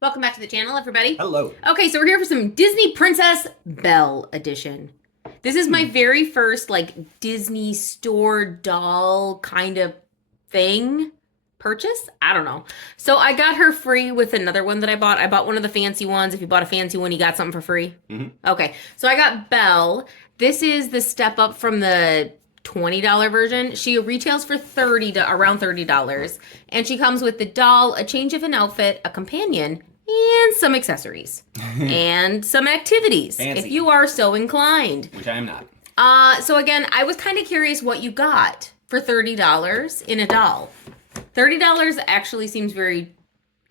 Welcome back to the channel, everybody. Hello. Okay, so we're here for some Disney Princess Belle edition. This is my very first, Disney store doll kind of thing purchase. I don't know. So I got her free with another one that I bought. I bought one of the fancy ones. If you bought a fancy one, you got something for free. Okay, so I got Belle. This is the step up from the $20 version. She retails for around $30, and she comes with the doll, a change of an outfit, a companion, and some accessories and some activities Fancy. if you are so inclined. Which I am not. So again, I was kind of curious what you got for $30 in a doll. $30 actually seems very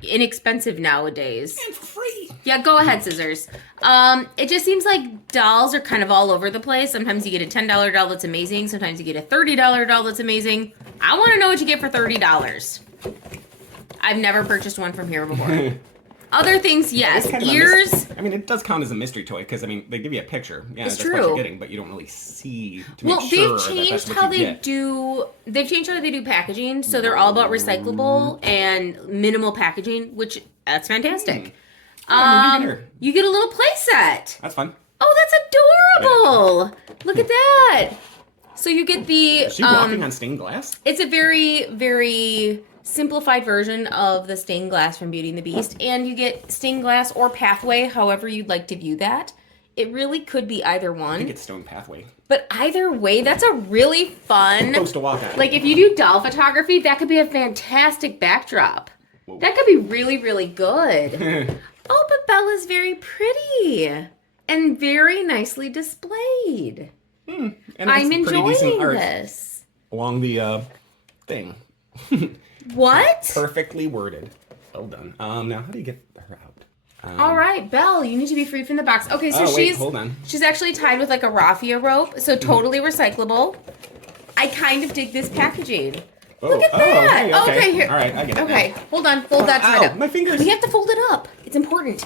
inexpensive nowadays. And for free. Yeah, go ahead, Scissors. It just seems like dolls are kind of all over the place. Sometimes you get a $10 doll that's amazing. Sometimes you get a $30 doll that's amazing. I want to know what you get for $30. I've never purchased one from here before. Other things, yes. It's kind of Ears. I mean, it does count as a mystery toy because, I mean, they give you a picture. Yeah, It's that's true. what you're getting, but you don't really see to Well, make sure they've changed that how that's what you they get. do. They've changed how they do packaging, so they're all about recyclable and minimal packaging, which that's fantastic. I mean, You get a little play set. that's fun. Oh, that's adorable! Look at that. So you get the. Is she walking on stained glass? It's a very, very simplified version of the stained glass from Beauty and the Beast, and you get stained glass or pathway, however you'd like to view that. It really could be either I one. think it's stone pathway. But either way, that's a really fun. Close to walk on. Like if you do doll photography, that could be a fantastic backdrop. Whoa. That could be really, really good. Oh, but Bella's very pretty and very nicely displayed. And I'm it's pretty decent enjoying art this. along the thing. What? Perfectly worded. Well done. Now how do you get her out? All right, Belle, you need to be free from the box. Okay, so Oh, wait, she's hold on. she's actually tied with like a raffia rope, so totally recyclable. I kind of dig this packaging. Look at that. Okay. Here. All right, I get it. Okay, hold on. Fold that side Ow, up. my fingers. We have to fold it up. It's important.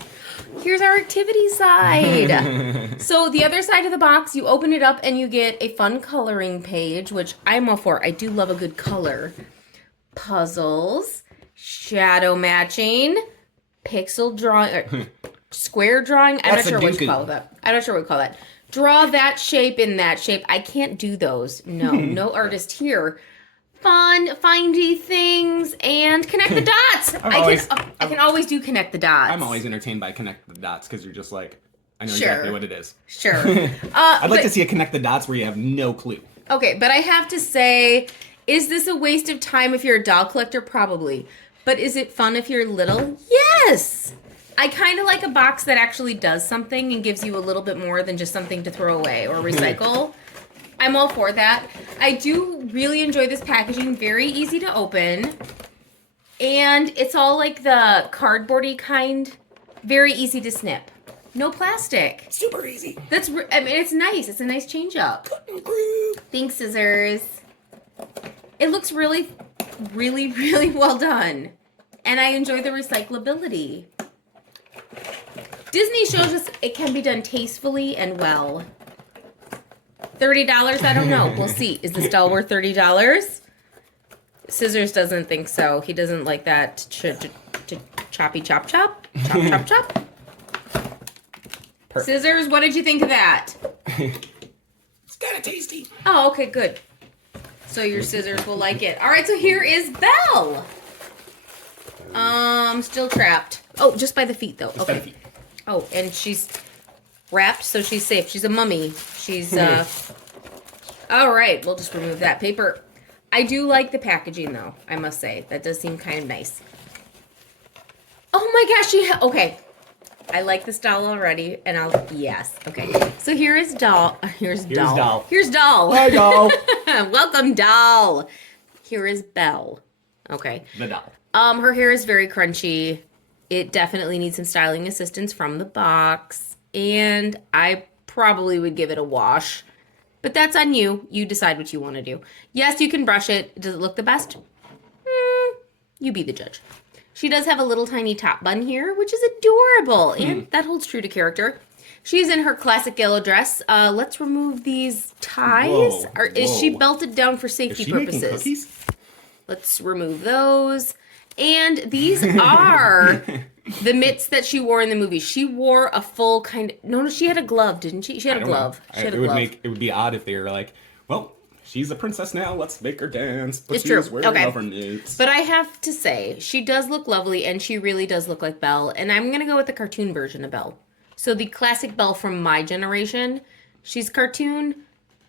Here's our activity side. So the other side of the box, you open it up and you get a fun coloring page, which I'm all for. I do love a good color. Puzzles, shadow matching, pixel drawing, square drawing. I'm not That's a sure what you dookie. call that. I'm not sure what you call that. Draw that shape in that shape. I can't do those. No, no artist here. Fun, findy things, and connect the dots. I can always do connect the dots. I'm always entertained by connect the dots because you're just like, I know Sure. exactly what it is. Sure. I'd like but- to see a connect the dots where you have no clue. Okay, but I have to say, is this a waste of time if you're a doll collector? Probably. But is it fun if you're little? Yes! I kind of like a box that actually does something and gives you a little bit more than just something to throw away or recycle. I'm all for that. I do really enjoy this packaging. Very easy to open. And it's all like the cardboardy kind. Very easy to snip. No plastic. Super easy. I mean, it's nice. It's a nice change up. Thanks, Scissors. It looks really, really, really well done. And I enjoy the recyclability. Disney shows us it can be done tastefully and well. $30? I don't know. We'll see. Is this doll worth $30? Scissors doesn't think so. He doesn't like that choppy chop chop. Chop chop chop. Perfect. Scissors, what did you think of that? It's kind of tasty. Oh, okay, good. So your scissors will like it. All right, so here is Belle. Still trapped. Oh, just by the feet, though. Just by Okay. the feet. Oh, and she's wrapped, so she's safe. She's a mummy. She's, all right, we'll just remove that paper. I do like the packaging, though, I must say. That does seem kind of nice. Oh my gosh, okay. I like this doll already, and yes. Okay, so here is doll. Here's doll. Here's doll. Hi, doll. Welcome, doll. Here is Belle. Okay. The doll. Her hair is very crunchy. It definitely needs some styling assistance from the box, and I probably would give it a wash. But that's on you. You decide what you want to do. Yes, you can brush it. Does it look the best? You be the judge. She does have a little tiny top bun here, which is adorable, and that holds true to character. She's in her classic yellow dress. Let's remove these ties. Whoa, Is she whoa. belted down for Is safety she purposes? making cookies? Let's remove those. And these are The mitts that she wore in the movie, she wore a full kind of... No, she had a glove, didn't she? She had I a don't know. glove. She had a It would glove. it would be odd if they were like, well, she's a princess now, let's make her dance. But It's she's true. wearing Okay. over mitts. But I have to say, she does look lovely, and she really does look like Belle. And I'm going to go with the cartoon version of Belle. So the classic Belle from my generation, she's cartoon,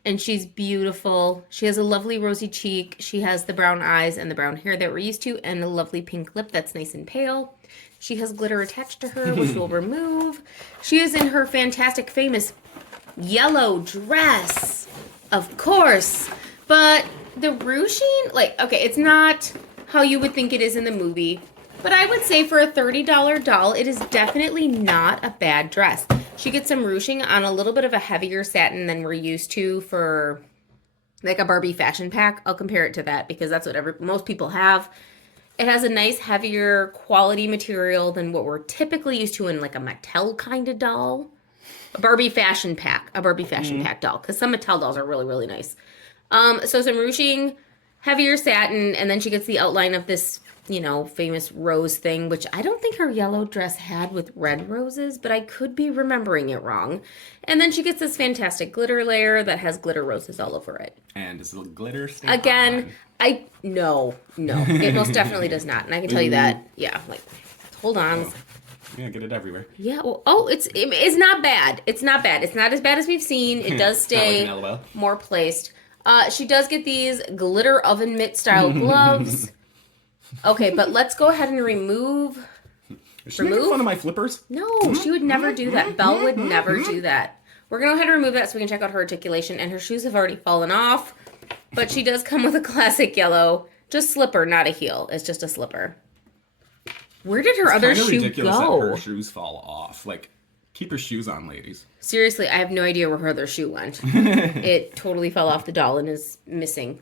and she's beautiful. She has a lovely rosy cheek. She has the brown eyes and the brown hair that we're used to, and a lovely pink lip that's nice and pale. She has glitter attached to her, which we'll remove. She is in her fantastic, famous yellow dress, of course. But the ruching, like, okay, it's not how you would think it is in the movie. But I would say for a $30 doll, it is definitely not a bad dress. She gets some ruching on a little bit of a heavier satin than we're used to for like a Barbie fashion pack. I'll compare it to that because that's what most people have. It has a nice heavier quality material than what we're typically used to in like a Mattel kind of doll. A Barbie fashion pack doll. Because some Mattel dolls are really, really nice. So some ruching, heavier satin, and then she gets the outline of this, famous rose thing, which I don't think her yellow dress had with red roses, but I could be remembering it wrong. And then she gets this fantastic glitter layer that has glitter roses all over it. And does the glitter stay Again, on? No, it most definitely does not. And I can tell you that, hold on. Oh. Yeah, get it everywhere. Yeah, well, it's not bad. It's not bad. It's not as bad as we've seen. It does stay Not like an LOL. more placed. She does get these glitter oven mitt style gloves. Okay, but let's go ahead and remove. Is she making fun of my flippers? No, she would never do that. Belle would never do that. We're going to go ahead and remove that so we can check out her articulation. And her shoes have already fallen off. But she does come with a classic yellow. Just slipper, not a heel. It's just a slipper. Where did her other shoe ridiculous go? that her shoes fall off. Like, keep your shoes on, ladies. Seriously, I have no idea where her other shoe went. It totally fell off the doll and is missing.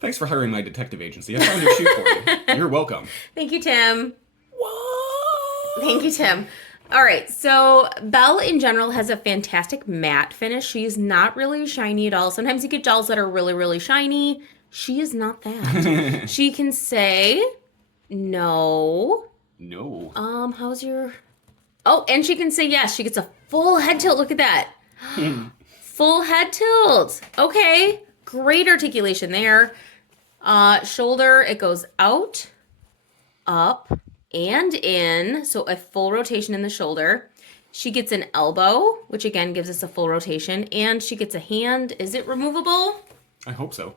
Thanks for hiring my detective agency. I found your shoe for you. You're welcome. Thank you, Tim. What? Thank you, Tim. All right, so Belle in general has a fantastic matte finish. She's not really shiny at all. Sometimes you get dolls that are really, really shiny. She is not that. She can say no. No. How's your... Oh, and she can say yes. She gets a full head tilt. Look at that. Full head tilt. Okay. Great articulation there. Shoulder, it goes out, up, and in. So a full rotation in the shoulder. She gets an elbow, which again gives us a full rotation. And she gets a hand. Is it removable? I hope so.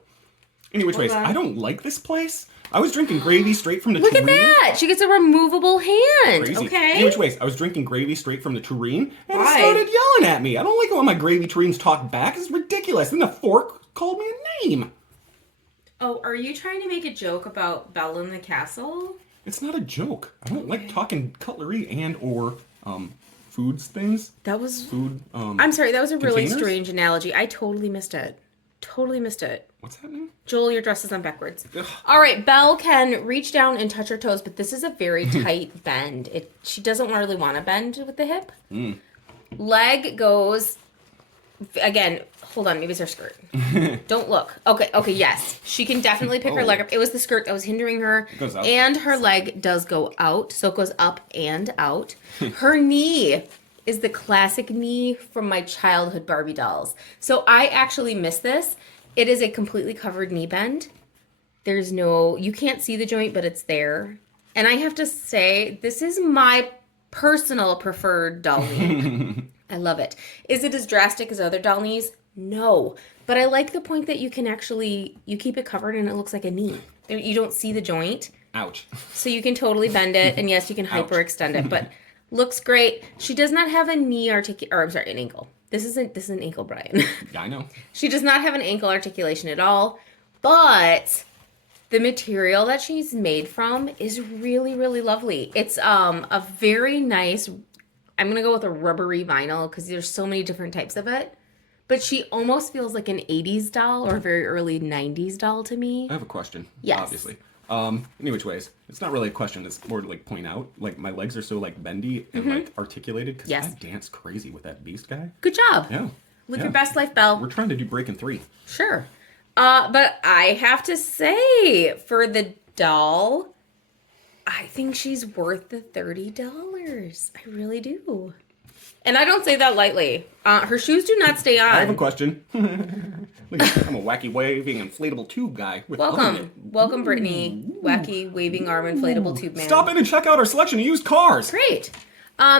Any which ways, I don't like this place. I was drinking gravy straight from the Look tureen. at that. She gets a removable hand. Crazy. Okay. Any which ways, I was drinking gravy straight from the tureen, and Why? it started yelling at me. I don't like it when my gravy tureens talk back. It's ridiculous. Then the fork called me a name. Oh, are you trying to make a joke about Belle in the castle? It's not a joke. I don't like talking cutlery and or foods things. That was... Food, I'm sorry, that was a really containers? strange analogy. I totally missed it. Totally missed it. What's happening? Joel, your dress is on backwards. Ugh. All right, Belle can reach down and touch her toes, but this is a very tight bend. She doesn't really want to bend with the hip. Leg goes... Again, hold on, maybe it's her skirt. Don't look. Okay, yes. She can definitely pick her leg up. It was the skirt that was hindering her. It goes out. And her leg does go out, so it goes up and out. Her knee is the classic knee from my childhood Barbie dolls. So I actually miss this. It is a completely covered knee bend. There's no... You can't see the joint, but it's there. And I have to say, this is my personal preferred doll knee. I love it. Is it as drastic as other doll knees? No. But I like the point that you can actually, you keep it covered and it looks like a knee. You don't see the joint. Ouch. So you can totally bend it. And yes, you can hyperextend it. But looks great. She does not have a knee an ankle. This is an ankle, Brian. Yeah, I know. She does not have an ankle articulation at all. But the material that she's made from is really, really lovely. It's a very nice... I'm going to go with a rubbery vinyl because there's so many different types of it. But she almost feels like an 80s doll or a very early 90s doll to me. I have a question. Yes. Obviously. Any which ways, it's not really a question. It's more to like point out. Like my legs are so like bendy and like articulated because Yes. I dance crazy with that beast guy. Good job. Yeah. Live Yeah. your best life, Belle. We're trying to do breaking 3. Sure. But I have to say, for the doll, I think she's worth the $30. I really do. And I don't say that lightly. Her shoes do not stay on. I have a question. Look, I'm a wacky waving inflatable tube guy. With Welcome, Brittany. Wacky waving arm inflatable tube man. Stop in and check out our selection of used cars. Great.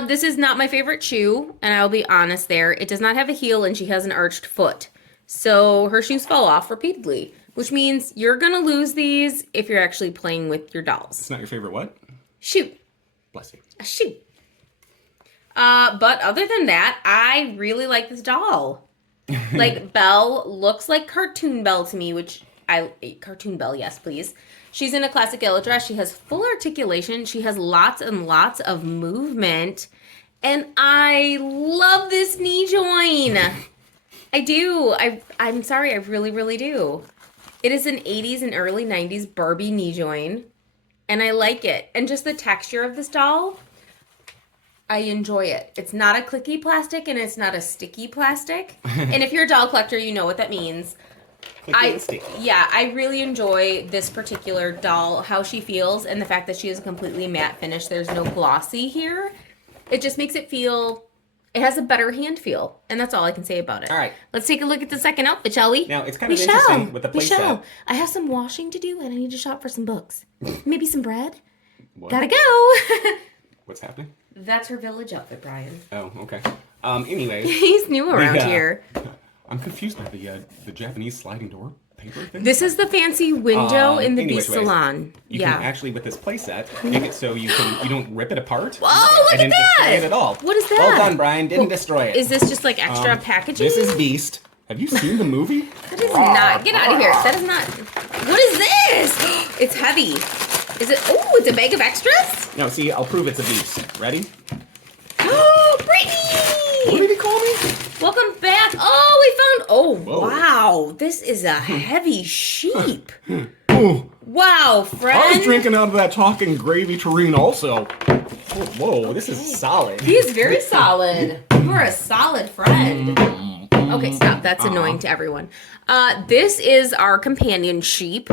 This is not my favorite shoe, and I'll be honest there. It does not have a heel, and she has an arched foot. So her shoes fall off repeatedly, which means you're going to lose these if you're actually playing with your dolls. It's not your favorite what? Shoe. Bless you. A shoe. But other than that, I really like this doll. Like, Belle looks like Cartoon Belle to me, which Cartoon Belle, yes, please. She's in a classic yellow dress. She has full articulation. She has lots and lots of movement. And I love this knee join. I do. I'm sorry, I really, really do. It is an 80s and early 90s Barbie knee join. And I like it. And just the texture of this doll, I enjoy it. It's not a clicky plastic and it's not a sticky plastic. And if you're a doll collector, you know what that means. I really enjoy this particular doll, how she feels, and the fact that she is a completely matte finish. There's no glossy here. It just makes it feel, it has a better hand feel, and that's all I can say about it. All right. Let's take a look at the second outfit, shall we? Now, it's kind of interesting with the play set. I have some washing to do, and I need to shop for some books. Maybe some bread. What? Gotta go. What's happening? That's her village outfit, Brian. Oh, okay. Anyway. He's new around here. I'm confused by the Japanese sliding door paper thing. This is the fancy window in the Beast Salon. You can actually, with this playset, make it so you don't rip it apart. Oh, look at that! Destroy it at all. What is that? Well done, Brian. Didn't destroy it. Is this just like extra packaging? This is Beast. Have you seen the movie? That is not. Get out of here. That is not. What is this? It's heavy. Is it? Oh, it's a bag of extras? No, see, I'll prove it's a Beast. Ready? Oh, Brittany! What did he call me? Welcome back. Oh, we found. Oh, Whoa. wow. This is a heavy sheep. Oh, Wow, friend. I was drinking out of that talking gravy tureen also. Oh, whoa, this is solid. He is very solid. You are a solid friend. Okay, stop. That's annoying to everyone. This is our companion sheep.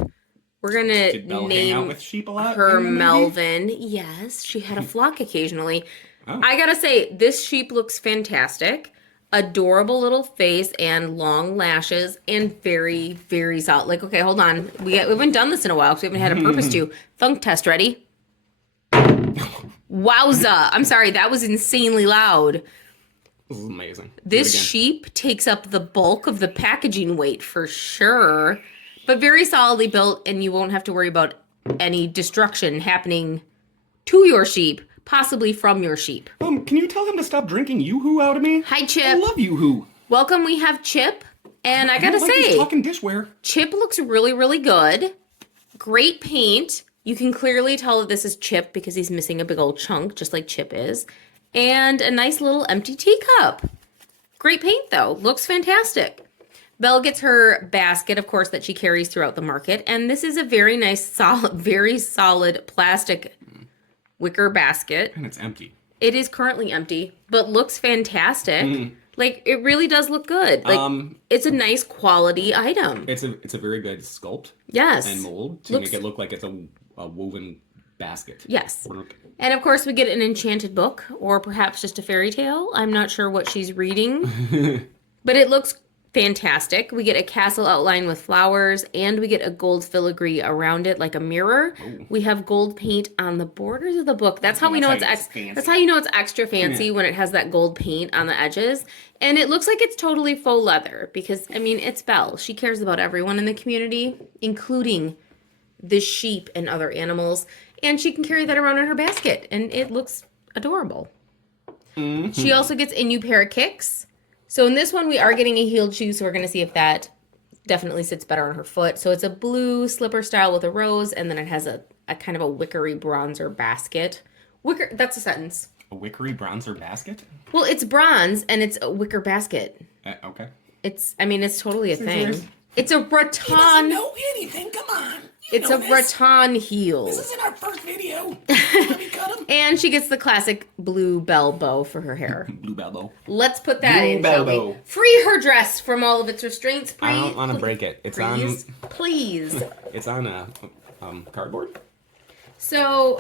We're gonna Did Belle hang out name with sheep a lot her in the movie? Melvin. Yes, she had a flock occasionally. Oh. I gotta say, this sheep looks fantastic. Adorable little face and long lashes and very, very solid. Like, okay, hold on. We haven't done this in a while because we haven't had a purpose to. Thunk test, ready? Wowza. I'm sorry, that was insanely loud. This is amazing. This sheep takes up the bulk of the packaging weight for sure, but very solidly built, and you won't have to worry about any destruction happening to your sheep, possibly from your sheep. Can you tell him to stop drinking Yoo-Hoo out of me? Hi, Chip. I love Yoo-Hoo. Welcome, we have Chip, and I gotta don't like say, this talking dishware. Chip looks really, really good. Great paint. You can clearly tell that this is Chip because he's missing a big old chunk, just like Chip is. And a nice little empty teacup. Great paint, though. Looks fantastic. Belle gets her basket, of course, that she carries throughout the market. And this is a very nice, solid, very solid plastic wicker basket. And it's empty. It is currently empty, but looks fantastic. Like, it really does look good. Like, it's a nice quality item. It's a very good sculpt. Yes. And mold to make it look like it's a woven basket. Yes. And of course, we get an enchanted book, or perhaps just a fairy tale. I'm not sure what she's reading, but it looks fantastic. We get a castle outline with flowers, and we get a gold filigree around it, like a mirror. Ooh. We have gold paint on the borders of the book. That's how we know that's how you know it's extra fancy when it has that gold paint on the edges. And it looks like it's totally faux leather because, I mean, it's Belle. She cares about everyone in the community, including the sheep and other animals. And she can carry that around in her basket, and it looks adorable. Mm-hmm. She also gets a new pair of kicks. So in this one, we are getting a heeled shoe, so we're going to see if that definitely sits better on her foot. So it's a blue slipper style with a rose, and then it has a kind of a wickery bronzer basket. Wicker, that's a sentence. A wickery bronzer basket? Well, it's bronze, and it's a wicker basket. Okay. It's totally a thing. It's a rattan. He doesn't know anything. Come on. It's a rattan heel. This isn't our first video. And she gets the classic blue bell bow for her hair. Blue bell bow. Let's put that in, bell shall we? bow. Free her dress from all of its restraints, please. I don't want to break it. It's please. It's on Cardboard? So,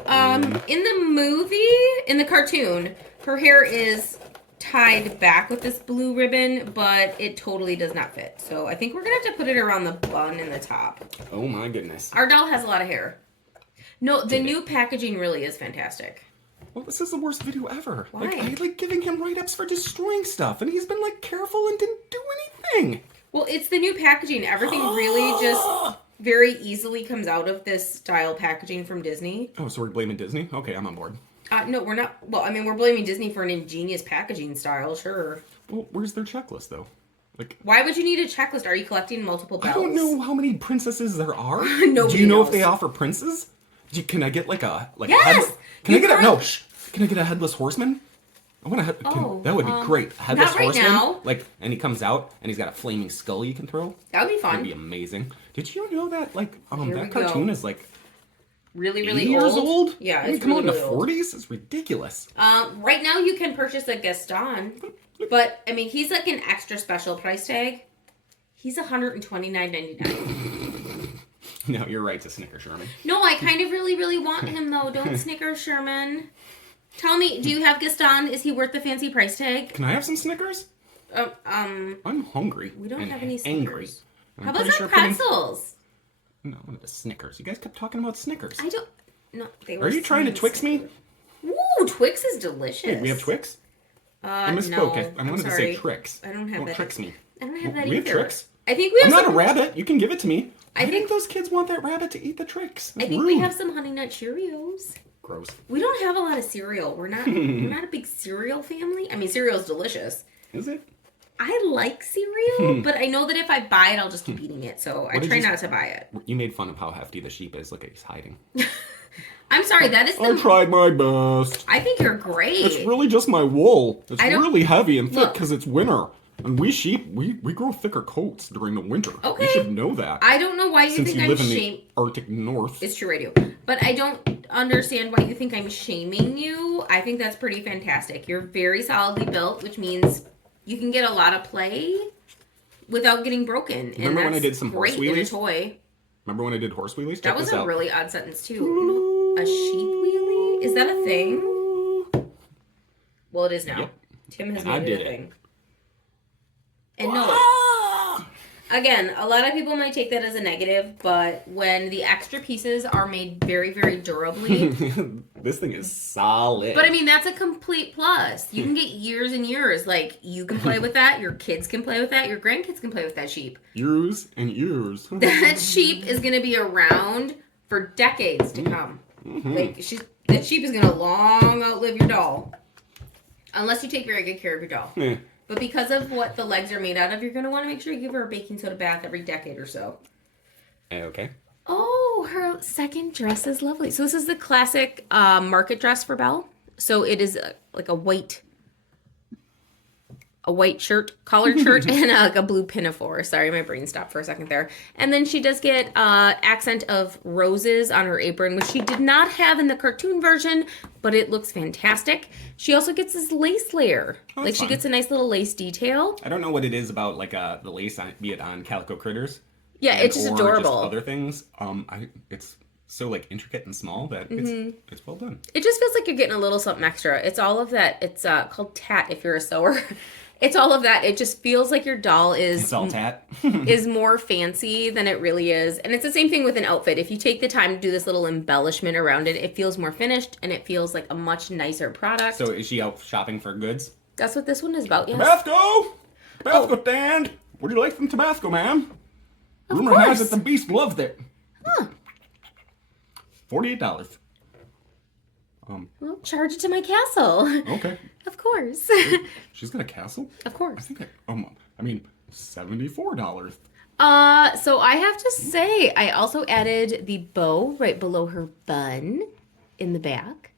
in the cartoon, her hair is tied back with this blue ribbon, but it totally does not fit. So I think we're gonna have to put it around the bun and the top. Oh my goodness. Our doll has a lot of hair. No, the new packaging really is fantastic. Well, this is the worst video ever. Why? Like, I like giving him write-ups for destroying stuff, and he's been like careful and didn't do anything. Well, it's the new packaging. Everything really just very easily comes out of this style packaging from Disney. Oh, so we're blaming Disney? Okay, I'm on board. No, we're not. Well, I mean, we're blaming Disney for an ingenious packaging style, sure. Well, where's their checklist, though? Like, Why would you need a checklist? Are you collecting multiple bells? I don't know how many princesses there are. Nobody Do you know if knows. they offer princes? Can I get like a Yes! Can I get You a no? can. Shh. Can I get a headless horseman? I want to. Oh, That would be great. Headless not right horseman. now. Like, and he comes out and he's got a flaming skull you can throw. That would be That'd fun. be amazing. Did you know that Here we that cartoon go. is like really, 80 really years old? Yeah, I mean, it's come really, on, in really the old. 40s? It's ridiculous. Right now you can purchase a Gaston, but I mean he's like an extra special price tag. He's $129.99. No, you're right to snicker, Sherman. No, I kind of really, really want him though. Don't snicker, Sherman. Tell me, do you have Gaston? Is he worth the fancy price tag? Can I have some Snickers? I'm hungry. We don't and have any angry. Snickers. I'm How about pretty some sure putting- pretzels? No, I wanted the Snickers. You guys kept talking about Snickers. I don't. No, they were. Are you trying to Twix me? Ooh, Twix is delicious. Wait, we have Twix? I misspoke. No, I wanted to sorry. say tricks. I don't have that. Tricks me. I don't have that We either. have tricks. I think we I'm have not some. a rabbit. You can give it to me. I I think- think those kids want that rabbit to eat the tricks. I That's think rude. we have some Honey Nut Cheerios. Gross. We don't have a lot of cereal. We're not a big cereal family. I mean, cereal's delicious. Is it? I like cereal, but I know that if I buy it, I'll just keep eating it. So I did try you- not to buy it. You made fun of how hefty the sheep is. Look at he's hiding. I'm sorry. That is I the. tried my best. I think you're great. It's really just my wool. It's I don't- really heavy and thick Look. because it's winter. And we sheep, we grow thicker coats during the winter. Okay. You should know that. I don't know why you Since think you I'm live in shaming. the Arctic North. It's true, radio. But I don't understand why you think I'm shaming you. I think that's pretty fantastic. You're very solidly built, which means you can get a lot of play without getting broken. And Remember when I that's did some horse great in a wheelies? toy. Remember when I did horse wheelies? Check That was this a out. really odd sentence too. A sheep wheelie? Is that a thing? Well, it is now. Yep. Tim has And I made it did a it. thing. And no, Ah! again, a lot of people might take that as a negative, but when the extra pieces are made very, very durably, This thing is solid. but I mean, that's a complete plus. You can get years and years. Like, you can play with that, your kids can play with that, your grandkids can play with that sheep. Years and years. That sheep is going to be around for decades to come. Like, that sheep is going to long outlive your doll. Unless you take very good care of your doll. Eh. But because of what the legs are made out of, you're going to want to make sure you give her a baking soda bath every decade or so. Okay. Oh, her second dress is lovely. So this is the classic market dress for Belle. So it is like a white shirt, collared shirt, and like a blue pinafore. Sorry, my brain stopped for a second there. And then she does get accent of roses on her apron, which she did not have in the cartoon version, but it looks fantastic. She also gets this lace layer. Oh, Like that's she fine. gets a nice little lace detail. I don't know what it is about like the lace, be it on Calico Critters. Yeah, and- it's just or adorable. other things. It's so like intricate and small that it's well done. It just feels like you're getting a little something extra. It's all of that. It's called tat if you're a sewer. It's all of that. It just feels like your doll It's all tat. is more fancy than it really is. And it's the same thing with an outfit. If you take the time to do this little embellishment around it, it feels more finished and it feels like a much nicer product. So is she out shopping for goods? That's what this one is about, yes. Tabasco! Tabasco stand! What do you like from Tabasco, ma'am? Rumor has course. it the beast loved it. Huh. $48. Well, charge it to my castle. Okay. Of course. She's got a castle? Of I course. think I mean $74. So I have to say, I also added the bow right below her bun in the back.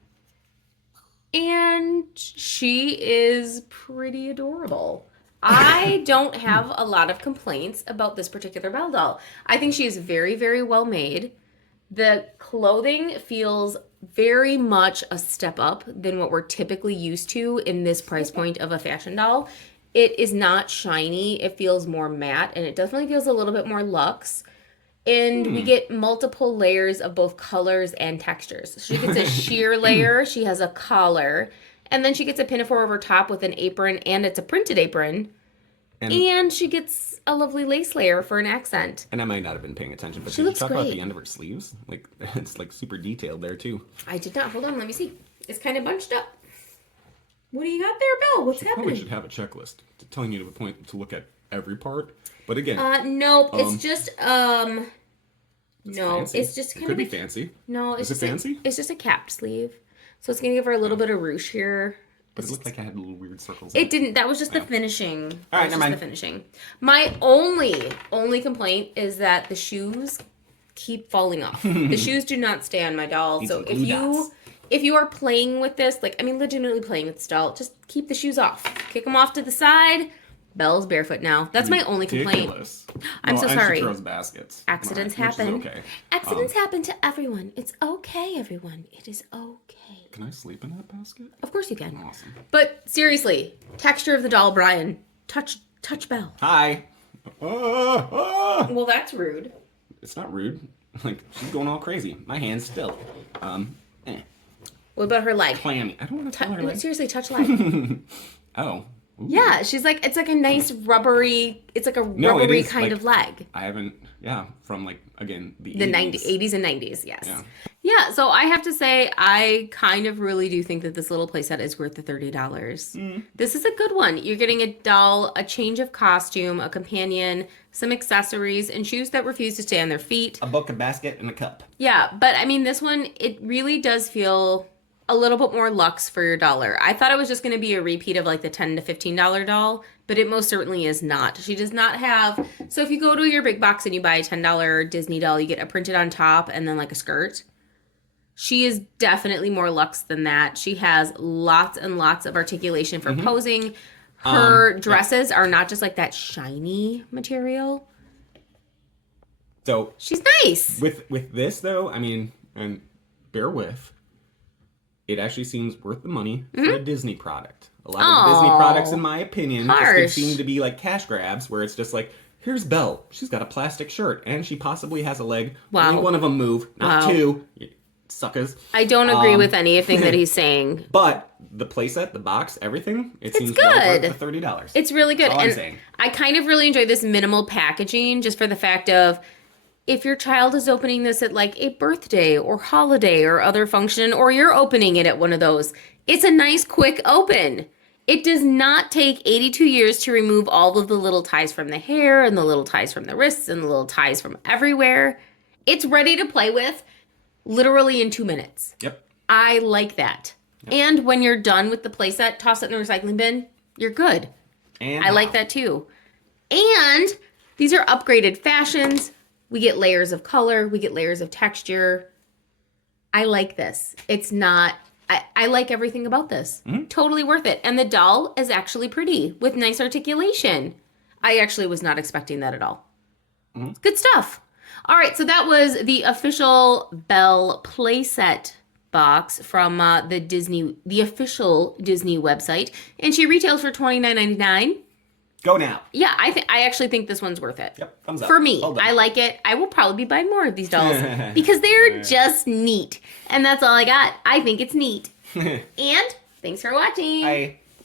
And she is pretty adorable. I don't have a lot of complaints about this particular Belle doll. I think she is very, very well made. The clothing feels very much a step up than what we're typically used to in this price point of a fashion doll. It is not shiny. It feels more matte, and it definitely feels a little bit more luxe. And we get multiple layers of both colors and textures. So she gets a sheer layer, she has a collar, and then she gets a pinafore over top with an apron, and it's a printed apron. And she gets a lovely lace layer for an accent. And I might not have been paying attention, but She did you looks talk about great. the end of her sleeves? Like, it's like super detailed there too. I did not. Hold on, let me see. It's kind of bunched up. What do you got there, Bill? What's Probably happening? should have a checklist telling you to the point to look at every part. But again, Nope. It's just no. fancy. It's just It kind could of be fancy. No, it's Is it just fancy? it's just a capped sleeve, so it's gonna give her a little bit of ruche here. But it looked like I had little weird circles. It didn't. That was just the finishing. All right, That was never just mind. the finishing. My only complaint is that the shoes keep falling off. The shoes do not stay on my doll. Need So some glue dots. if you are playing with this, like I mean, legitimately playing with this doll, just keep the shoes off. Kick them off to the side. Belle's barefoot now. That's my only complaint. Ridiculous. I'm so and sorry. She throws baskets. Accidents Which is happen. okay. Accidents happen to everyone. It's okay, everyone. It is okay. Can I sleep in that basket? Of course you can. Awesome. But seriously, texture of the doll, Brian. Touch Belle. Hi. Well, that's rude. It's not rude. Like, she's going all crazy. My hand's still. What about her leg? Clammy. I don't want to tell her. Like, Seriously, touch leg. oh. Ooh. Yeah, she's like, it's like a nice rubbery, it's like a No, it rubbery is, kind like, of leg. I haven't, from like, again, the The 80s. 80s and 90s, yes. Yeah. Yeah, so I have to say, I kind of really do think that this little playset is worth the $30. This is a good one. You're getting a doll, a change of costume, a companion, some accessories, and shoes that refuse to stay on their feet. A book, a basket, and a cup. Yeah, but I mean, this one, it really does feel a little bit more luxe for your dollar. I thought it was just going to be a repeat of like the $10 to $15 doll, but it most certainly is not. She does not have, so if you go to your big box and you buy a $10 Disney doll, you get a printed on top and then like a skirt. She is definitely more luxe than that. She has lots and lots of articulation for posing. Her dresses are not just like that shiny material. So She's nice. with this though, I mean, and bear with, it actually seems worth the money for a Disney product. A lot of the Disney products, in my opinion, Harsh. just seem to be like cash grabs, where it's just like, here's Belle. She's got a plastic shirt, and she possibly has a leg. Wow. Only one of them move, not Wow. two. You suckers. I don't agree with anything that he's saying. But the playset, the box, everything, it seems good. well worth the $30. It's really good. That's all I'm And saying. I kind of really enjoy this minimal packaging just for the fact of if your child is opening this at like a birthday or holiday or other function, or you're opening it at one of those, it's a nice quick open. It does not take 82 years to remove all of the little ties from the hair and the little ties from the wrists and the little ties from everywhere. It's ready to play with literally in 2 minutes. Yep. I like that. And when you're done with the playset, toss it in the recycling bin. You're good. And I like that too. And these are upgraded fashions. We get layers of color. We get layers of texture. I like this. It's not... I like everything about this. Totally worth it. And the doll is actually pretty with nice articulation. I actually was not expecting that at all. It's good stuff. All right, so that was the official Belle playset box from the official Disney website, and she retails for $29.99. Go now. Yeah, I actually think this one's worth it. Yep, thumbs up. For me, Well done. I like it. I will probably be buying more of these dolls because they're just neat, and that's all I got. I think it's neat. And thanks for watching. Bye.